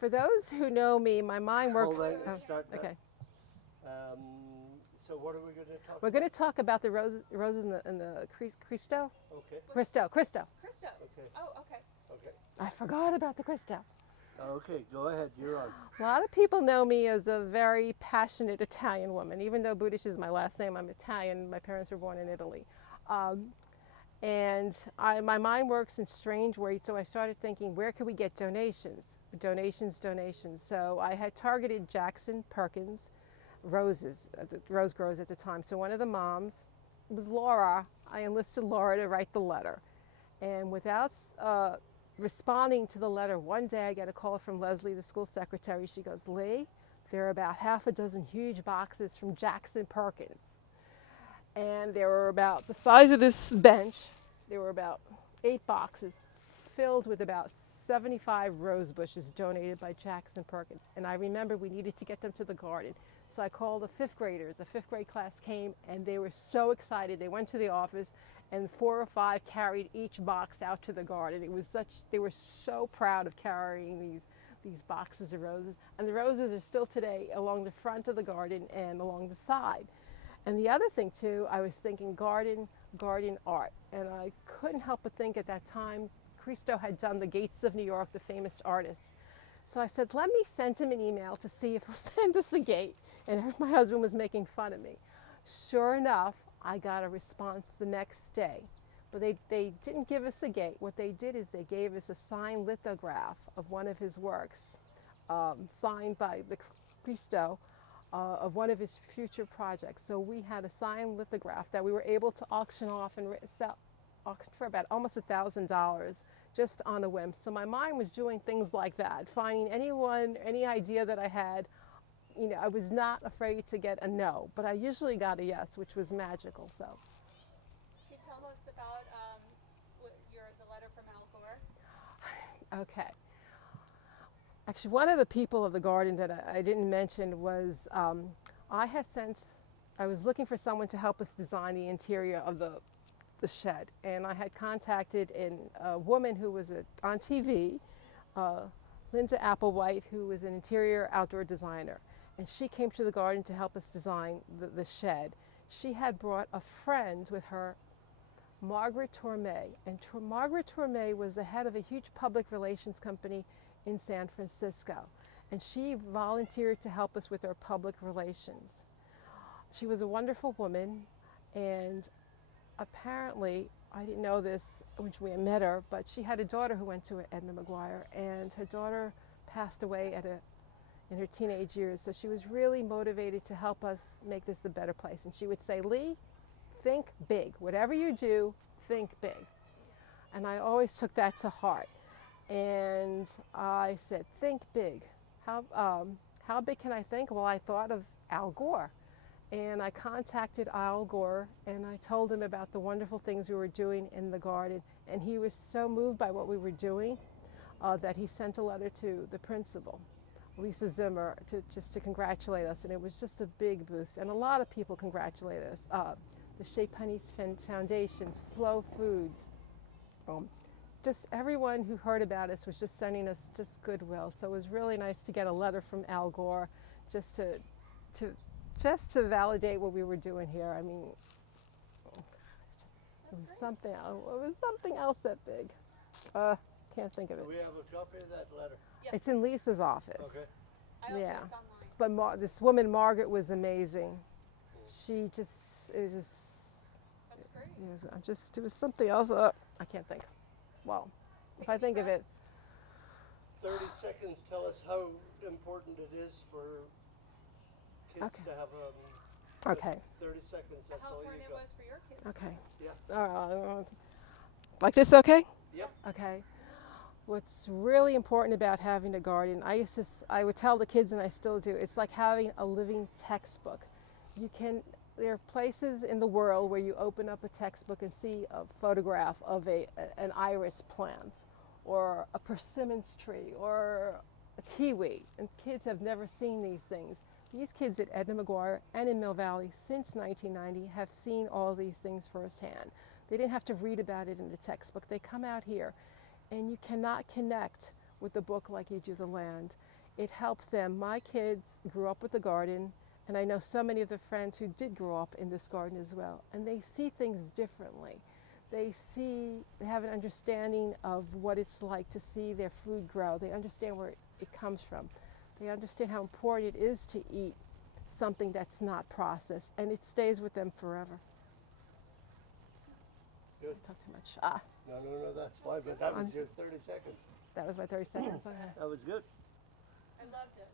For those who know me, my mind works. Hold on, let's start that. Okay. So what are we going to talk about? We're going to talk about the roses in the Cristo. Okay. Cristo. Cristo. Okay. Oh, okay. Okay. I forgot about the Cristo. Okay, go ahead. You're on. A lot of people know me as a very passionate Italian woman. Even though Budish is my last name, I'm Italian. My parents were born in Italy. And my mind works in strange ways, so I started thinking, where could we get donations? Donations. So I had targeted Jackson Perkins roses, rose growers at the time. So one of the moms was Laura. I enlisted Laura to write the letter. And without responding to the letter, one day I get a call from Leslie, the school secretary. She goes, Lee, there are about half a dozen huge boxes from Jackson Perkins. And there were about the size of this bench. There were about 8 boxes filled with about 75 rose bushes donated by Jackson Perkins. And I remember we needed to get them to the garden. So I called the 5th graders. The 5th grade class came and they were so excited. They went to the office and 4 or 5 carried each box out to the garden. They were so proud of carrying these boxes of roses. And the roses are still today along the front of the garden and along the side. And the other thing too, I was thinking garden art. And I couldn't help but think at that time, Cristo had done the Gates of New York, the famous artist. So I said, let me send him an email to see if he'll send us a gate. And my husband was making fun of me. Sure enough, I got a response the next day. But they didn't give us a gate. What they did is they gave us a signed lithograph of one of his works, signed by the Cristo, of one of his future projects. So we had a signed lithograph that we were able to auction off and sell for about almost $1,000 just on a whim. So my mind was doing things like that, finding any idea that I had. You know, I was not afraid to get a no, but I usually got a yes, which was magical. So. Can you tell us about the letter from Al Gore? Okay. Actually, one of the people of the garden that I didn't mention was I was looking for someone to help us design the interior of the shed, and I had contacted a woman who was on TV, Linda Applewhite, who was an interior outdoor designer, and she came to the garden to help us design the shed. She had brought a friend with her, Margaret Tormé, and Margaret Tormé was the head of a huge public relations company in San Francisco, and she volunteered to help us with our public relations. She was a wonderful woman, and apparently, I didn't know this when we met her, but she had a daughter who went to Edna McGuire, and her daughter passed away in her teenage years, so she was really motivated to help us make this a better place. And she would say, Lee, think big. Whatever you do, think big. And I always took that to heart. And I said, think big. How big can I think? Well, I thought of Al Gore. And I contacted Al Gore and I told him about the wonderful things we were doing in the garden. And he was so moved by what we were doing that he sent a letter to the principal, Lisa Zimmer, just to congratulate us. And it was just a big boost. And a lot of people congratulated us. The Chez Panisse Foundation, Slow Foods, just everyone who heard about us was just sending us just goodwill. So it was really nice to get a letter from Al Gore just to validate what we were doing here. I mean, it was something else that big. Can't think of it. Do we have a copy of that letter? Yes. It's in Lisa's office. Okay. I also Yeah. it's online. But this woman, Margaret, was amazing. It was That's great. it was something else. I can't think. Well, if I think of it. 30 seconds, tell us how important it is for kids Okay. to have Okay. 30 seconds, that's How all you important it got. was for your kids. Okay. Yeah. Like this, okay? Yep. Okay. What's really important about having a garden, I would tell the kids, and I still do, it's like having a living textbook. There are places in the world where you open up a textbook and see a photograph of an iris plant or a persimmons tree or a kiwi, and kids have never seen these things. These kids at Edna McGuire and in Mill Valley since 1990 have seen all these things firsthand. They didn't have to read about it in the textbook. They come out here, and you cannot connect with the book like you do the land. It helps them. My kids grew up with the garden, and I know so many of the friends who did grow up in this garden as well, and they see things differently. They have an understanding of what it's like to see their food grow. They understand where it comes from. They understand how important it is to eat something that's not processed, and it stays with them forever. Good. I talk too much. No, that's fine, but that was your 30 seconds. That was my 30 seconds. Okay. That was good. I loved it.